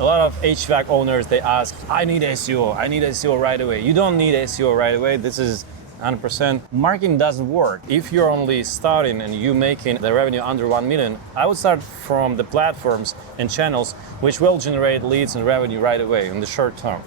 A lot of HVAC owners, they ask, I need SEO right away. You don't need SEO right away. This is 100%. Marketing doesn't work. If you're only starting and you're making the revenue under 1 million, I would start from the platforms and channels which will generate leads and revenue right away in the short term.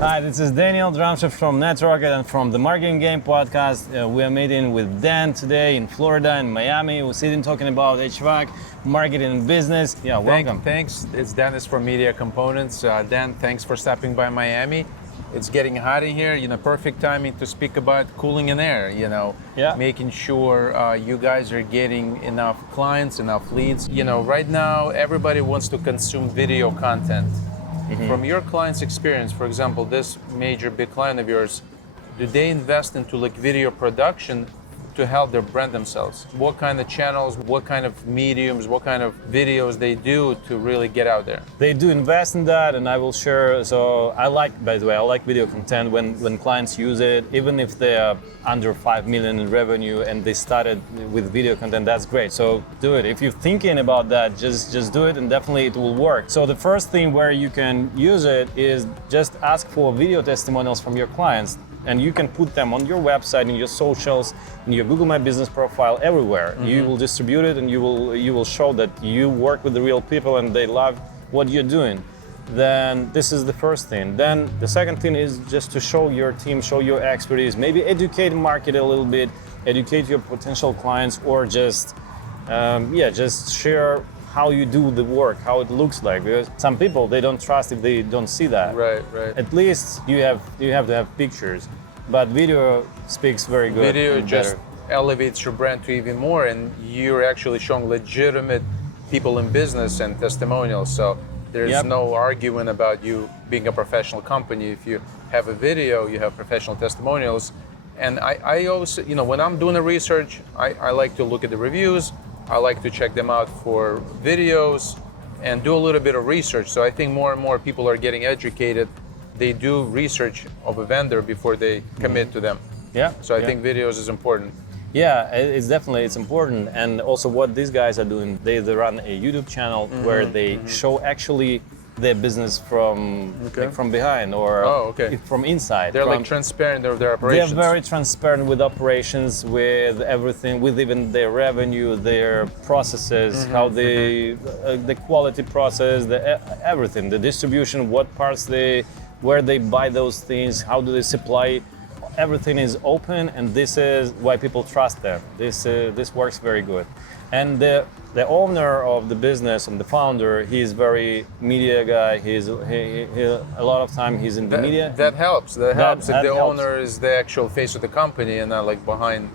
Hi, this is Dramshev from Netrocket and from the Marketing Game podcast. We are meeting with Dan today in Florida and Miami. We're sitting talking about HVAC, marketing and business. Yeah, welcome. Thanks. It's Denis from Media Components. Dan, thanks for stopping by Miami. It's getting hot in here, perfect timing to speak about cooling in air, making sure you guys are getting enough clients, enough leads. Right now, everybody wants to consume video content. Mm-hmm. From your client's experience, for example, this major big client of yours, do they invest into video production to help their brand themselves? What kind of channels, what kind of mediums, what kind of videos they do to really get out there? They do invest in that, and I will share. So I like video content when clients use it, even if they are under 5 million in revenue and they started with video content, that's great. So do it. If you're thinking about that, just do it, and definitely it will work. So the first thing where you can use it is just ask for video testimonials from your clients. And you can put them on your website, in your socials, in your Google My Business profile, everywhere. Mm-hmm. You will distribute it, and you will show that you work with the real people and they love what you're doing. Then this is the first thing. Then the second thing is just to show your team, show your expertise, maybe educate market a little bit, educate your potential clients, or just share how you do the work, how it looks like, because some people, they don't trust if they don't see that. Right. At least you have to have pictures, but video speaks very good. Video just elevates your brand to even more, and you're actually showing legitimate people in business and testimonials. So there's no arguing about you being a professional company. If you have a video, you have professional testimonials. And I always, when I'm doing the research, I like to look at the reviews. I like to check them out for videos and do a little bit of research. So I think more and more people are getting educated. They do research of a vendor before they commit to them. Yeah. So I think videos is important. Yeah, it's important. And also what these guys are doing, they run a YouTube channel where they show actually their business from behind or from inside. They're transparent of their operations. They're very transparent with operations, with everything, with even their revenue, their processes, how they, the quality process, everything, the distribution, what parts where they buy those things, how do they supply. Everything is open, and this is why people trust them. This works very good. And the owner of the business and the founder, he's very media guy. A lot of time he's in the media. That helps. That helps if the owner is the actual face of the company and not behind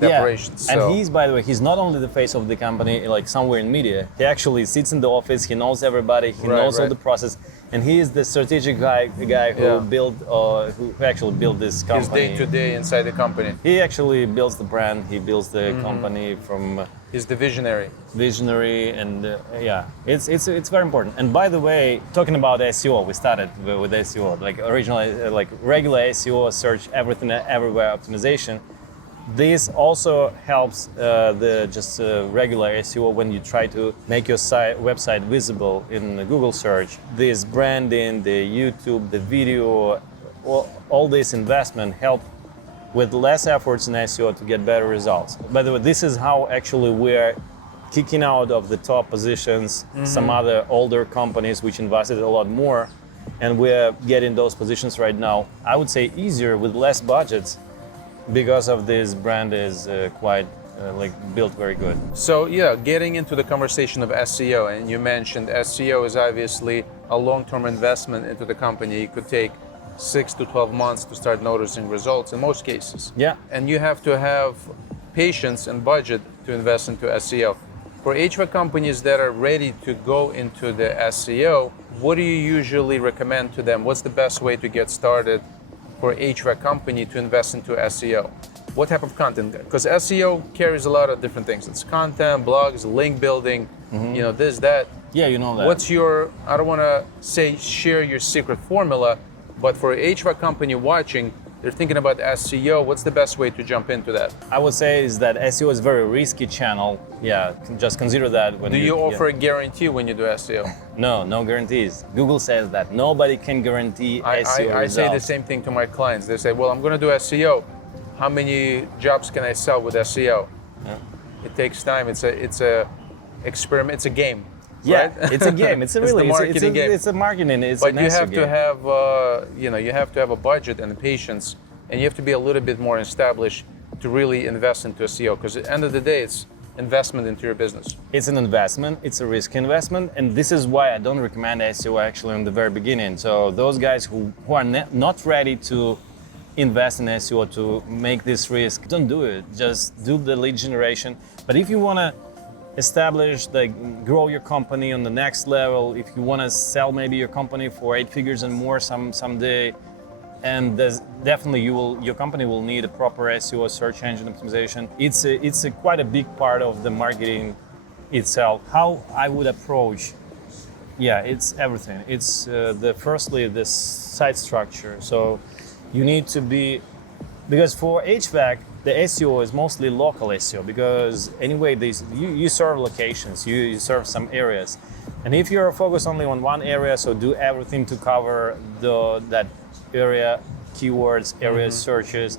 the operations. So. And he's, by the way, he's not only the face of the company, somewhere in media. He actually sits in the office. He knows everybody. He knows all the process. And he is the strategic guy who actually built this company. He's day-to-day inside the company. He actually builds the brand. He builds the company from. He's the visionary. And it's very important. And by the way, talking about SEO, we started with SEO, originally regular SEO, search everything everywhere optimization. This also helps the regular SEO when you try to make your website visible in the Google search. This branding, the YouTube, the video, all this investment help with less efforts in SEO to get better results. By the way, this is how actually we're kicking out of the top positions some other older companies which invested a lot more, and we're getting those positions right now, I would say easier with less budgets, because of this brand is quite built very good. So getting into the conversation of SEO, and you mentioned SEO is obviously a long-term investment into the company. It could take 6 to 12 months to start noticing results in most cases. Yeah. And you have to have patience and budget to invest into SEO. For HVAC companies that are ready to go into the SEO, what do you usually recommend to them? What's the best way to get started for HVAC company to invest into SEO? What type of content? Because SEO carries a lot of different things. It's content, blogs, link building, this, that. Yeah, you know that. What's your, I don't want to say share your secret formula, but for a HVAC company watching, they're thinking about SEO. What's the best way to jump into that? I would say is that SEO is a very risky channel. Yeah, just consider that. When do you offer a guarantee when you do SEO? No guarantees. Google says that nobody can guarantee SEO I say the results. same thing to my clients. They say, well, I'm going to do SEO. How many jobs can I sell with SEO? Yeah. It takes time. It's a experiment. It's a game. Yeah, right? it's a game. It's a really the marketing game. It's a marketing. It's but an you have game. to have you have to have a budget and patience, and you have to be a little bit more established to really invest into SEO, because at the end of the day, it's investment into your business. It's an investment. It's a risk investment, and this is why I don't recommend SEO actually in the very beginning. So those guys who are not ready to invest in SEO, to make this risk, don't do it. Just do the lead generation. But if you want to establish, grow your company on the next level, if you want to sell maybe your company for 8 figures and more someday, and there's definitely your company will need a proper SEO, search engine optimization. It's quite a big part of the marketing itself. How I would approach, it's everything. It's firstly the site structure. So you need to be, because for HVAC the SEO is mostly local SEO, because anyway you serve locations, you serve some areas, and if you're focused only on one area, so do everything to cover that area, keywords, areas, searches,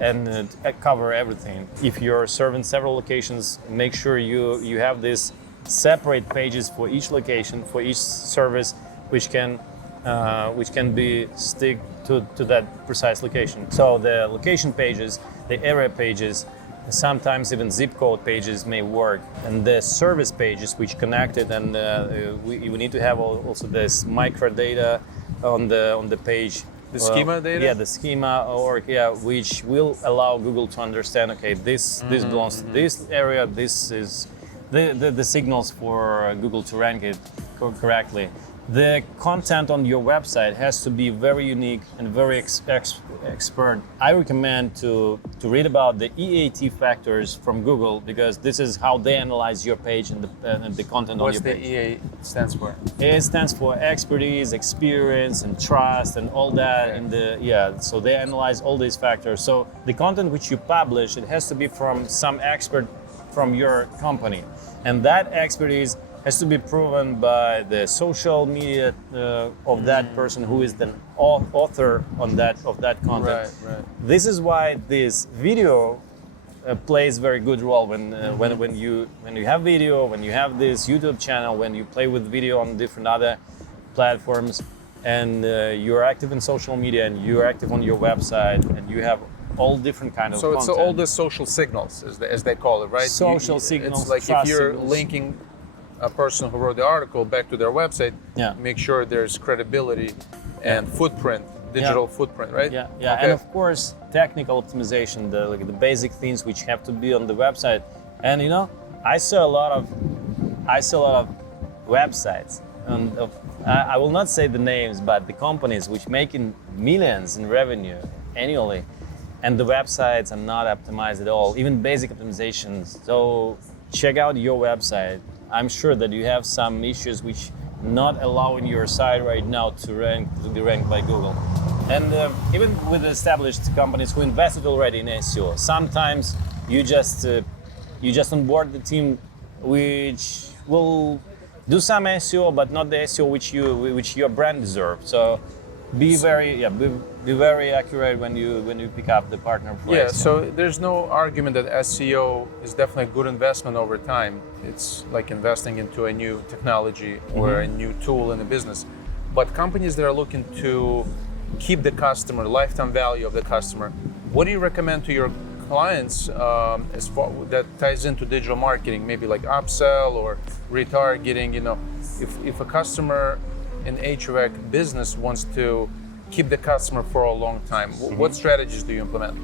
and cover everything. If you're serving several locations, make sure you have these separate pages for each location, for each service, which can be stick to that precise location. So the location pages, the area pages, sometimes even zip code pages may work, and the service pages which connected, and we need to have also this micro data on the page. The schema data? Yeah, the schema, which will allow Google to understand, okay, this belongs to this area, this is the signals for Google to rank it correctly. The content on your website has to be very unique and very expert. I recommend to read about the EAT factors from Google, because this is how they analyze your page and the content on your page. What's the EA stands for? It stands for expertise, experience, and trust, and all that. Okay. So they analyze all these factors. So the content which you publish, it has to be from some expert from your company, and that expertise has to be proven by the social media of that person who is the author of that content. Right. This is why this video plays very good role when you have video, when you have this YouTube channel, when you play with video on different other platforms, and you're active in social media, and you're active on your website, and you have all different kind of content. So it's all the social signals, as they call it, right? Social signals. It's like if you're signals. linking a person who wrote the article back to their website, make sure there's credibility and footprint, digital footprint, right? Yeah, Okay. And of course, technical optimization, the basic things which have to be on the website. And I saw a lot of websites, and I will not say the names, but the companies which making millions in revenue annually, and the websites are not optimized at all, even basic optimizations. So check out your website. I'm sure that you have some issues which not allowing your site right now to be ranked by Google. And even with established companies who invested already in SEO, sometimes you just onboard the team which will do some SEO, but not the SEO which your brand deserves. So be very accurate when you pick up the partner for SEO. So there's no argument that SEO is definitely a good investment over time. It's like investing into a new technology or a new tool in a business. But companies that are looking to keep the customer, lifetime value of the customer, what do you recommend to your clients as far that ties into digital marketing, maybe like upsell or retargeting? If a customer in HVAC business wants to keep the customer for a long time, what strategies do you implement?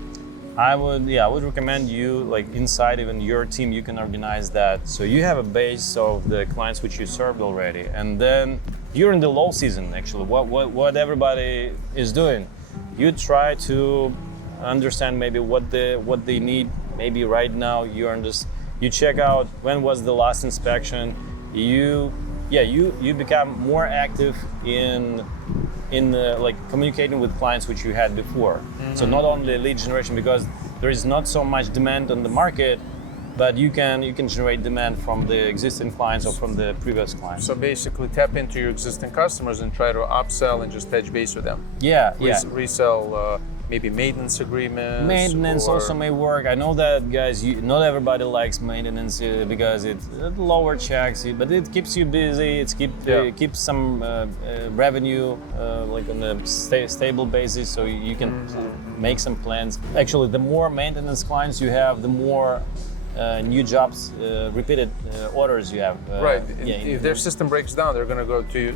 I would recommend you, like inside even your team, you can organize that. So you have a base of the clients which you served already, and then during the low season, actually, what everybody is doing, you try to understand maybe what they need. Maybe right now you check out when was the last inspection. You you become more active in like communicating with clients which you had before. So not only lead generation, because there is not so much demand on the market, but you can generate demand from the existing clients or from the previous clients. So basically tap into your existing customers and try to upsell and just touch base with them. Resell maybe maintenance agreements. Maintenance also may work. I know that, guys, not everybody likes maintenance because it's lower checks, but it keeps you busy. It keeps some revenue like on a stable basis, so you can make some plans. Actually, the more maintenance clients you have, the more new jobs, repeated orders you have. Right. If their system breaks down, they're going to go to you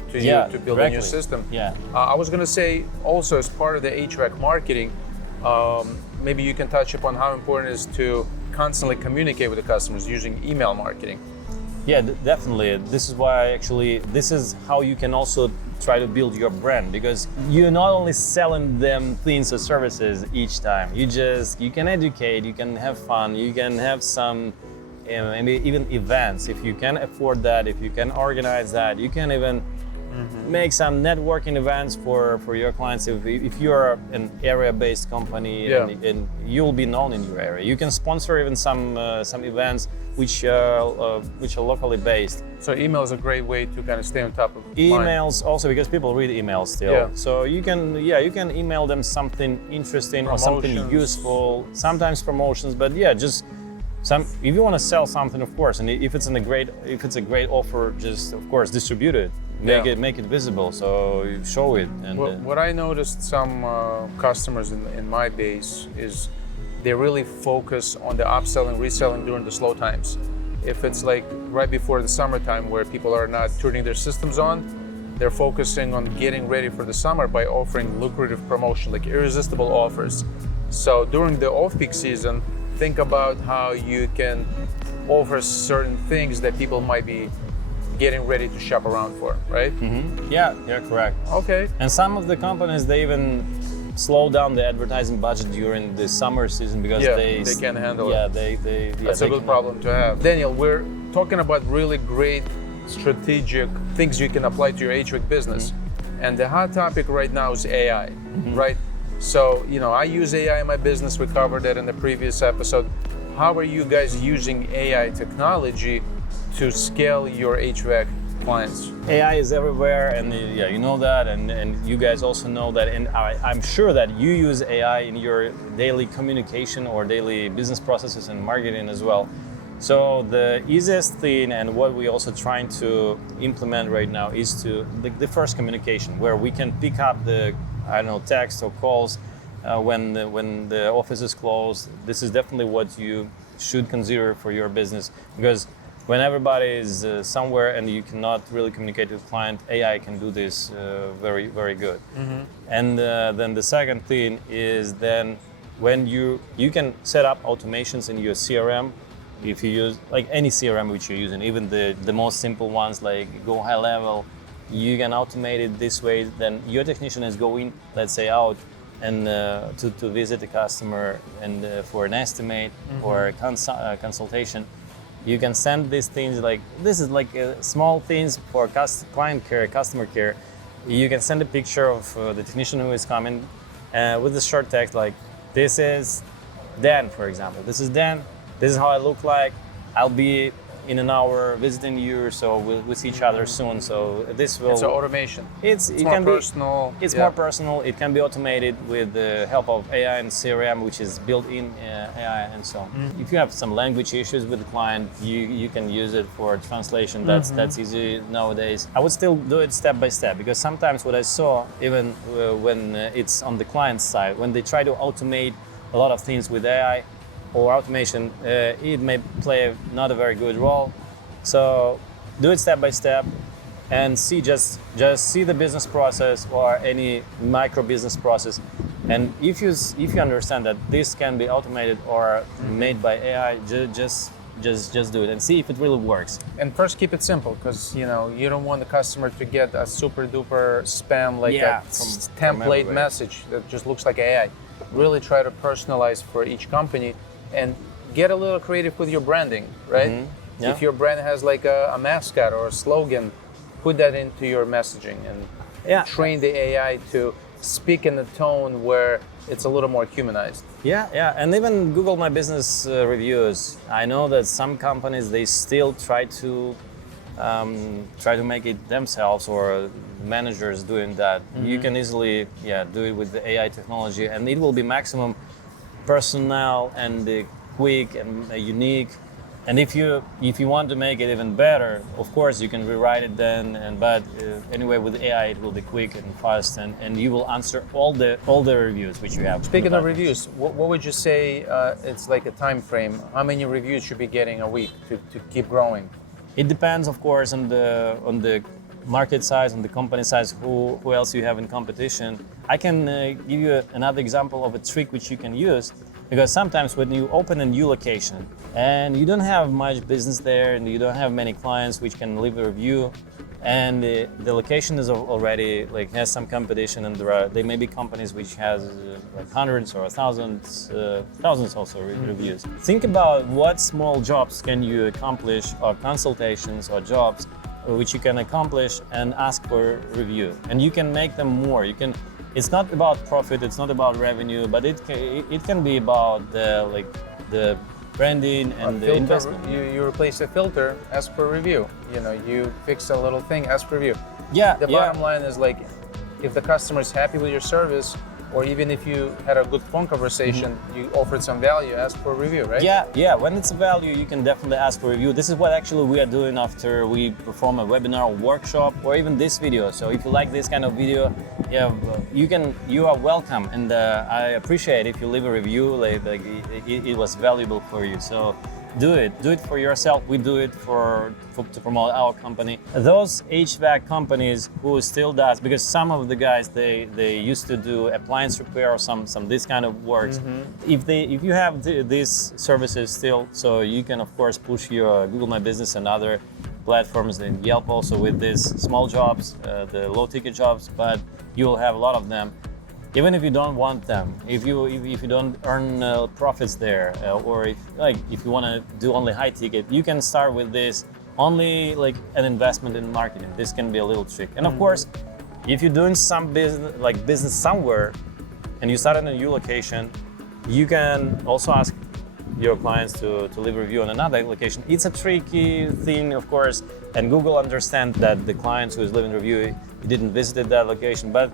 to build a new system. I was going to say also, as part of the HVAC marketing, maybe you can touch upon how important it is to constantly communicate with the customers using email marketing. Yeah, definitely. This is why this is how you can also try to build your brand, because you're not only selling them things or services each time. You can educate, you can have fun, you can have some maybe even events if you can afford that, if you can organize that. You can even make some networking events for your clients. If you're an area-based company and you'll be known in your area, you can sponsor even some events which are locally based. So email is a great way to kind of stay on top of emails also, because people read emails still. So you can email them something interesting or something useful, sometimes promotions, but just if you want to sell something, of course, and if it's a great offer, just of course distribute it. Make it visible, so you show it. And what I noticed some customers in my base is they really focus on the upselling, reselling during the slow times. If it's like right before the summertime where people are not turning their systems on, they're focusing on getting ready for the summer by offering lucrative promotion, like irresistible offers. So during the off-peak season, think about how you can offer certain things that people might be getting ready to shop around for, right? Yeah, correct. Okay. And some of the companies, they even slow down the advertising budget during the summer season because they can't handle it. That's a good problem to have. Daniel, we're talking about really great strategic things you can apply to your HVAC business. And the hot topic right now is AI, right? So, I use AI in my business. We covered that in the previous episode. How are you guys using AI technology to scale your HVAC clients? AI is everywhere, and you know that, and you guys also know that, and I'm sure that you use AI in your daily communication or daily business processes and marketing as well. So the easiest thing, and what we're also trying to implement right now, is the first communication, where we can pick up the text or calls when the office is closed. This is definitely what you should consider for your business, because when everybody is somewhere and you cannot really communicate with the client, AI can do this very, very good. And then the second thing is then when you can set up automations in your CRM. If you use like any CRM which you're using, even the most simple ones like Go High Level, you can automate it this way. Then your technician is going, let's say, out and to visit a customer and for an estimate or a consultation. You can send these things this is like small things for client care, customer care. You can send a picture of the technician who is coming with a short text like, this is Dan, for example. This is Dan. This is how I look like. I'll be in an hour visiting you, so we'll see each other soon. So this will. It's an automation. It's more personal. It's more personal. It can be automated with the help of AI and CRM, which is built-in AI and so on. If you have some language issues with the client, you can use it for translation. That's easy nowadays. I would still do it step by step, because sometimes what I saw, even when it's on the client side, when they try to automate a lot of things with AI or automation, it may play not a very good role. So do it step by step and just see the business process or any micro business process. And if you understand that this can be automated or made by AI, just do it and see if it really works. And first, keep it simple, because you don't want the customer to get a super duper spam template message that just looks like AI. Really try to personalize for each company and get a little creative with your branding, right? If your brand has like a mascot or a slogan, put that into your messaging and train the AI to speak in a tone where it's a little more humanized. Yeah, and even Google My Business reviews. I know that some companies, they still try to make it themselves, or managers doing that. You can easily do it with the AI technology, and it will be maximum personal and quick and unique. And if you want to make it even better, of course you can rewrite it then. But anyway, with AI it will be quick and fast, and you will answer all the reviews which you have. Speaking of reviews, what would you say it's like a time frame? How many reviews should be getting a week to keep growing? It depends, of course, on the market size, on the company size, who else you have in competition. I can give you another example of a trick which you can use. Because sometimes when you open a new location and you don't have much business there and you don't have many clients which can leave a review, and the location is already has some competition, and there may be companies which has hundreds or thousands also reviews. Think about what small jobs can you accomplish, or consultations or jobs which you can accomplish and ask for review, and you can make them more. It's not about profit, it's not about revenue, but it can be about the branding and the investment. You replace a filter, ask for review. You fix a little thing, ask for review. The bottom line is if the customer is happy with your service, or even if you had a good phone conversation, you offered some value, ask for a review, right? Yeah. When it's a value, you can definitely ask for a review. This is what actually we are doing after we perform a webinar or workshop, or even this video. So if you like this kind of video, you are welcome, and I appreciate if you leave a review. It was valuable for you. So do it for yourself. We do it to promote our company. Those HVAC companies who still does, because some of the guys they used to do appliance repair or some this kind of works. If you have these services still, so you can of course push your Google My Business and other platforms, and Yelp also with these small jobs, the low ticket jobs, but you will have a lot of them. Even if you don't want them, if you don't earn profits there, or if you want to do only high ticket, you can start with this only an investment in marketing. This can be a little trick. And of course, if you're doing some business somewhere, and you start in a new location, you can also ask your clients to leave a review on another location. It's a tricky thing, of course, and Google understands that the clients who is leaving a review didn't visit that location, but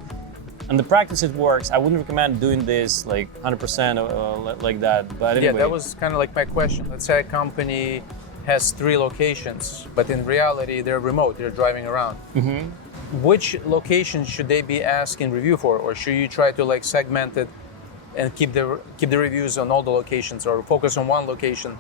in the practice it works. I wouldn't recommend doing this 100% like that. But anyway. Yeah, that was kind of my question. Let's say a company has 3 locations, but in reality they're remote, they're driving around. Which location should they be asking review for, or should you try to segment it and keep the reviews on all the locations, or focus on one location?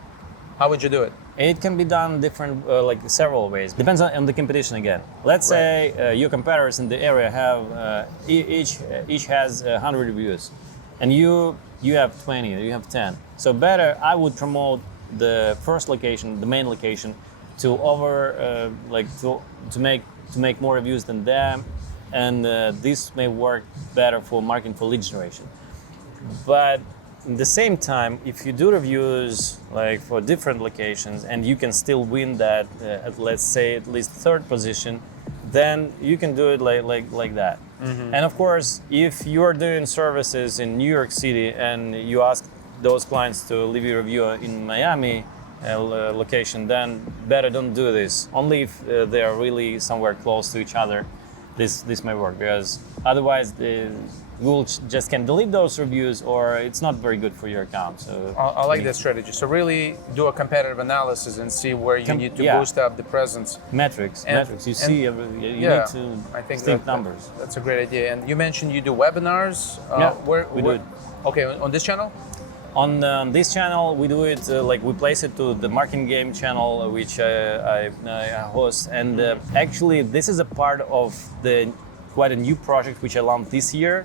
How would you do it? It can be done different, several ways. Depends on the competition again. Let's say your competitors in the area have each has 100 reviews, and you have 20, you have 10. So better, I would promote the first location, the main location, to make more reviews than them, and this may work better for marketing for lead generation. But at the same time, if you do reviews for different locations and you can still win that let's say at least 3rd position, then you can do it like that. And of course, if you are doing services in New York City and you ask those clients to leave you a review in Miami location, then better don't do this. Only if they are really somewhere close to each other, this may work, because otherwise Google just can delete those reviews, or it's not very good for your account. So I like that strategy. So really do a competitive analysis and see where you need to boost up the presence. Metrics. You see, you need to think numbers. That's a great idea. And you mentioned you do webinars. Where we do it. Okay, on this channel? On this channel, we do it we place it to the Marketing Game channel, which I host. And actually, this is a part of quite a new project which I launched this year.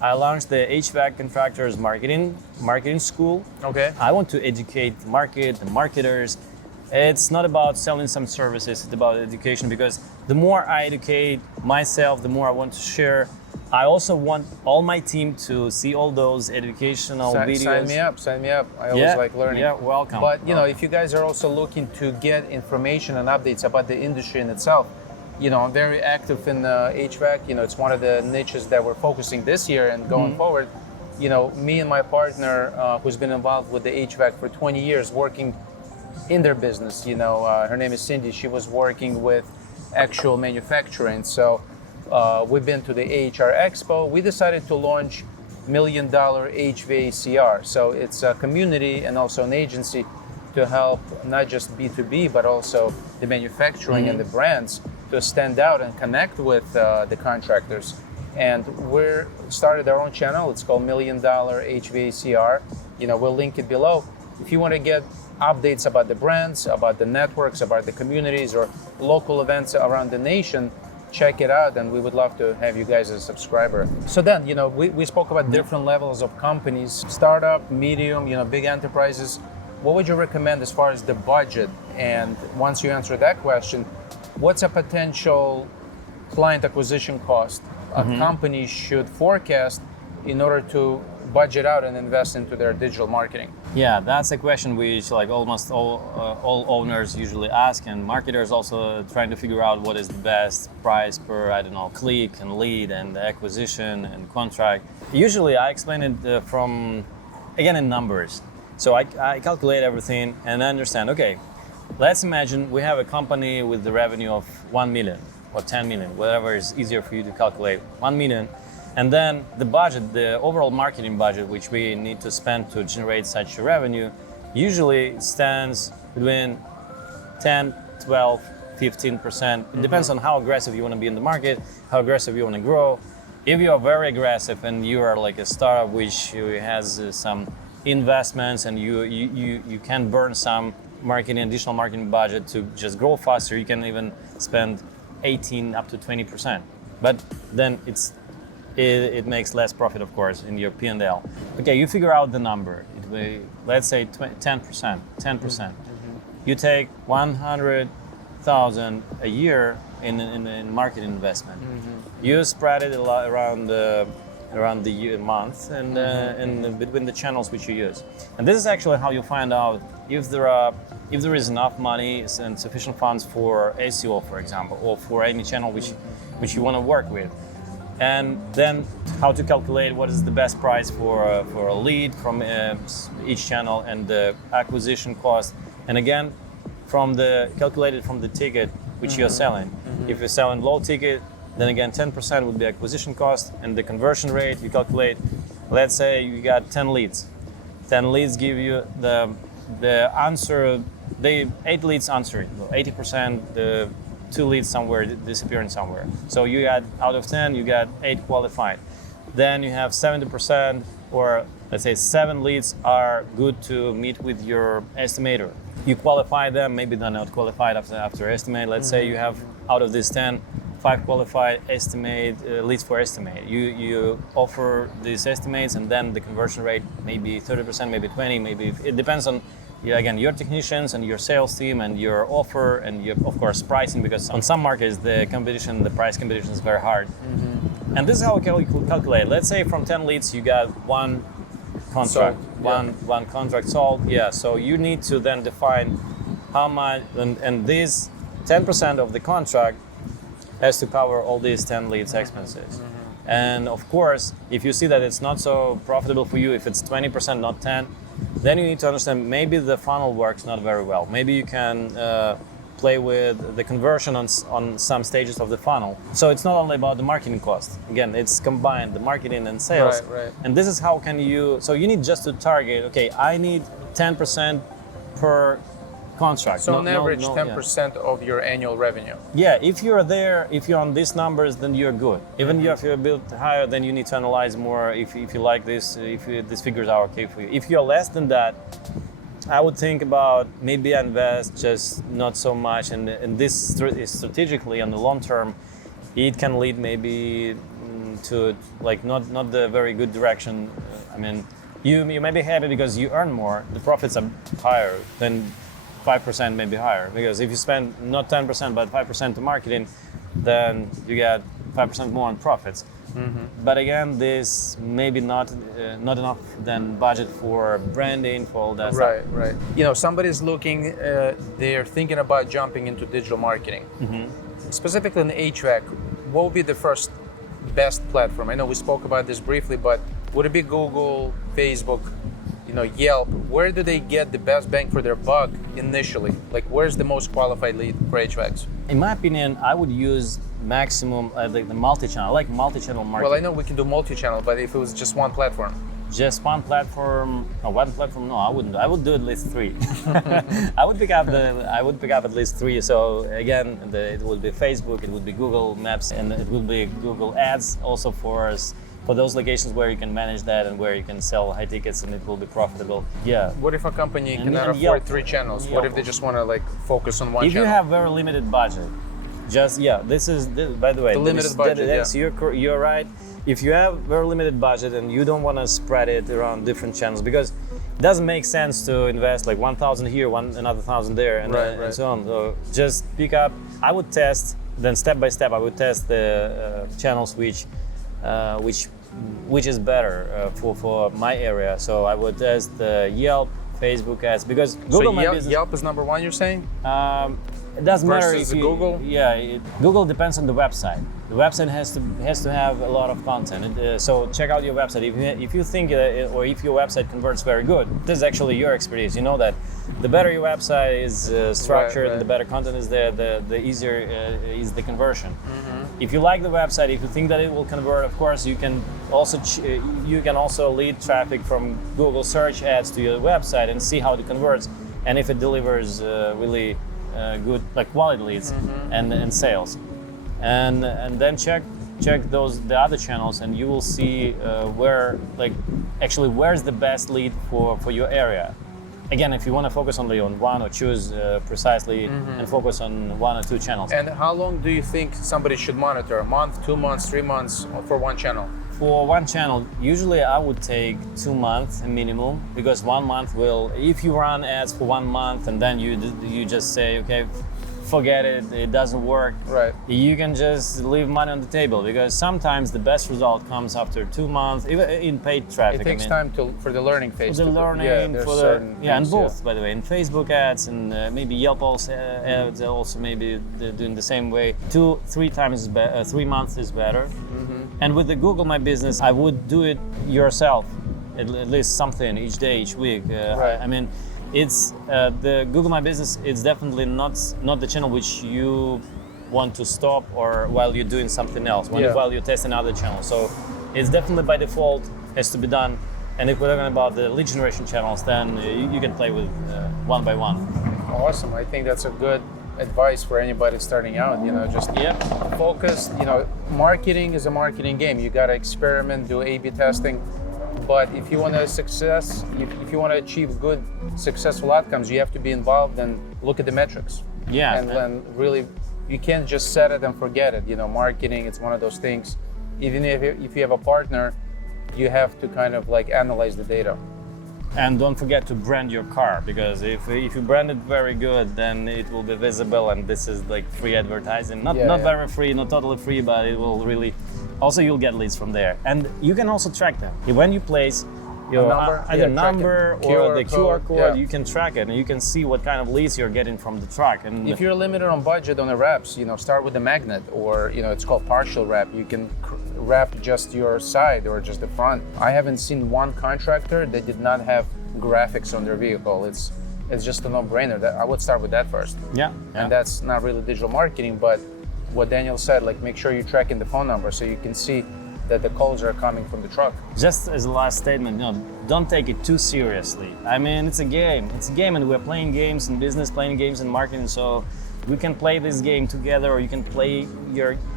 I launched the HVAC contractors marketing school. I want to educate the marketers. It's not about selling some services, it's about education, because the more I educate myself, the more I want to share. I also want all my team to see all those educational videos. Sign me up. I always like learning. Yeah, welcome. But if you guys are also looking to get information and updates about the industry in itself, I'm very active in HVAC. It's one of the niches that we're focusing this year and going forward. Me and my partner, who's been involved with the HVAC for 20 years, working in their business. Her name is Cindy. She was working with actual manufacturing. So we've been to the AHR Expo. We decided to launch $1 Million HVACR. So it's a community and also an agency to help not just B2B, but also the manufacturing and the brands to stand out and connect with the contractors. And we're started our own channel. It's called $1 Million HVACR. We'll link it below. If you want to get updates about the brands, about the networks, about the communities or local events around the nation, check it out, and we would love to have you guys as a subscriber. So then, we spoke about different levels of companies, startup, medium, big enterprises. What would you recommend as far as the budget? And once you answer that question, what's a potential client acquisition cost a company should forecast in order to budget out and invest into their digital marketing? Yeah, that's a question which almost all owners usually ask, and marketers also trying to figure out what is the best price per, click and lead and acquisition and contract. Usually I explain it in numbers. So I calculate everything and understand, okay, let's imagine we have a company with the revenue of 1 million or 10 million, whatever is easier for you to calculate, 1 million. And then the budget, the overall marketing budget, which we need to spend to generate such a revenue, usually stands between 10, 12, 15%. It depends on how aggressive you want to be in the market, how aggressive you want to grow. If you are very aggressive and you are like a startup which has some investments and you can burn some additional marketing budget to just grow faster, you can even spend 18 up to 20%. But then it makes less profit, of course, in your P&L. Okay, you figure out the number. Let's say 10%. You take 100,000 a year in marketing investment. You spread it around the month and between the channels which you use. And this is actually how you find out if there is enough money and sufficient funds for SEO, for example, or for any channel which you want to work with. And then how to calculate what is the best price for a lead from each channel and the acquisition cost. And again, calculated from the ticket which you're selling. If you're selling low ticket, then again 10% would be acquisition cost, and the conversion rate you calculate. Let's say you got 10 leads. 10 leads give you the answer. 8 leads answer it. 80%. The 2 leads somewhere disappearing somewhere. So you got out of 10, you got 8 qualified. Then you have 70%, or let's say 7 leads are good to meet with your estimator. You qualify them, maybe they're not qualified after estimate. Let's say you have out of these 10, 5 qualified leads for estimate. You offer these estimates, and then the conversion rate maybe 30%, maybe 20%, it depends on your technicians and your sales team and your offer and your, of course, pricing, because on some markets the price competition is very hard. And this is how we calculate. Let's say from 10 leads you got 1 contract, one contract sold. Yeah, so you need to then define how much, and this 10% of the contract has to cover all these 10 leads expenses. And of course, if you see that it's not so profitable for you, if it's 20%, not 10, then you need to understand maybe the funnel works not very well. Maybe you can play with the conversion on some stages of the funnel. So it's not only about the marketing cost. Again, it's combined, the marketing and sales. Right. And this is how so you need just to target, okay, I need 10% per contract. So on average, 10% of your annual revenue. Yeah, if you're on these numbers, then you're good. Even if you're a bit higher, then you need to analyze more if you like this, these figures are okay for you. If you're less than that, I would think about maybe invest just not so much, and this is strategically on the long term, it can lead maybe to not the very good direction. You may be happy because you earn more, the profits are higher than 5% maybe higher, because if you spend not 10% but 5% to marketing, then you get 5% more on profits. But again, this maybe not enough then budget for branding, for all that stuff. Right. Somebody's looking, they're thinking about jumping into digital marketing. specifically in HVAC, what would be the first best platform? I know we spoke about this briefly, but would it be Google, Facebook, Yelp? Where do they get the best bang for their buck initially? Like, where's the most qualified lead for HVACs? In my opinion, I would use maximum like the multi-channel. I like multi-channel marketing. Well, I know we can do multi-channel, but if it was just one platform. Just one platform? No, one platform? No, I wouldn't. I would do at least 3. I would pick up at least 3. So again, it would be Facebook, it would be Google Maps, and it would be Google Ads also for those locations where you can manage that and where you can sell high tickets and it will be profitable. Yeah. What if a company cannot afford 3 channels? What if they just want to focus on one channel? If you have very limited budget, by the way, the limited budget. You're right. If you have very limited budget and you don't want to spread it around different channels, because it doesn't make sense to invest like 1,000 here, another 1,000 there, and so on. So just pick up. I would test, then step by step, I would test the channels which is better for my area. So I would test Yelp, Facebook ads, because Google My Business. Yelp is number 1, you're saying? It doesn't matter if Google. Google depends on the website. The website has to have a lot of content. So check out your website. If you think or if your website converts very good, this is actually your expertise. You know that the better your website is structured, the better content is there, the easier is the conversion. Mm-hmm. If you like the website, if you think that it will convert, of course you can also lead traffic from Google search ads to your website and see how it converts, and if it delivers really good quality leads and sales, and then check the other channels, and you will see where's the best lead for your area. Again, if you want to focus only on one, or choose precisely and focus on 1 or 2 channels. And how long do you think somebody should monitor? A month, 2 months, 3 months for one channel? For one channel, usually I would take 2 months minimum, because 1 month if you run ads for 1 month and then you just say, okay, forget it doesn't work. Right. You can just leave money on the table, because sometimes the best result comes after 2 months, even in paid traffic. It takes time for the learning phase. For the learning, and both, by the way, in Facebook ads and maybe Yelp also ads, also maybe they're doing the same way. 2-3 times 3 months is better. Mm-hmm. And with the Google My Business, I would do it yourself, at least something each day, each week. It's the Google My Business. It's definitely not the channel which you want to stop or while you're doing something else, while you're testing other channels. So it's definitely by default has to be done. And if we're talking about the lead generation channels, then you can play with one by one. Awesome. I think that's a good advice for anybody starting out. Just focus. Marketing is a marketing game. You got to experiment, do A/B testing. But if you want if you want to achieve good, successful outcomes, you have to be involved and look at the metrics. Yeah. And then really, you can't just set it and forget it. Marketing, it's one of those things. Even if you have a partner, you have to kind of analyze the data. And don't forget to brand your car, because if you brand it very good, then it will be visible, and this is free advertising. Not very free, not totally free, but it will really. Also, you'll get leads from there, and you can also track them. When you place your number or the QR code, you can track it, and you can see what kind of leads you're getting from the truck. And if you're limited on budget on the wraps, start with the magnet, or it's called partial wrap. You can wrap just your side or just the front. I haven't seen one contractor that did not have graphics on their vehicle. It's just a no-brainer. I would start with that first. Yeah. And that's not really digital marketing, but what Daniel said, make sure you're tracking the phone number so you can see that the calls are coming from the truck. Just as a last statement, don't take it too seriously. It's a game. It's a game, and we're playing games in business, playing games in marketing. So we can play this game together, or you can play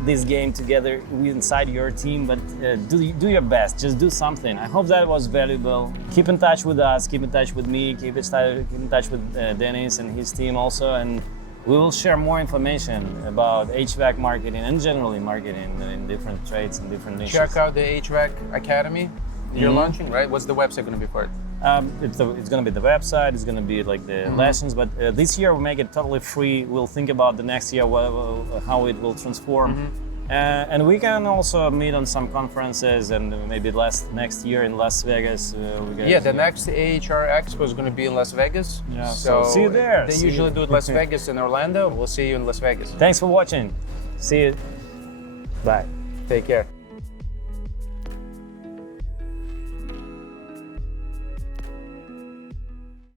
this game together inside your team. But do your best. Just do something. I hope that was valuable. Keep in touch with us. Keep in touch with me. Keep in touch with Denis and his team also, and we will share more information about HVAC marketing and generally marketing in different trades and different niches. Check out the HVAC Academy you're launching, right? What's the website going to be for it? It's going to be the website, it's going to be the lessons, but this year we'll make it totally free. We'll think about the next year, how it will transform. And we can also meet on some conferences, and maybe next year in Las Vegas. The next AHR Expo is going to be in Las Vegas. Yeah, so see you there. They usually do it Las Vegas and Orlando. We'll see you in Las Vegas. Thanks for watching. See you. Bye. Take care.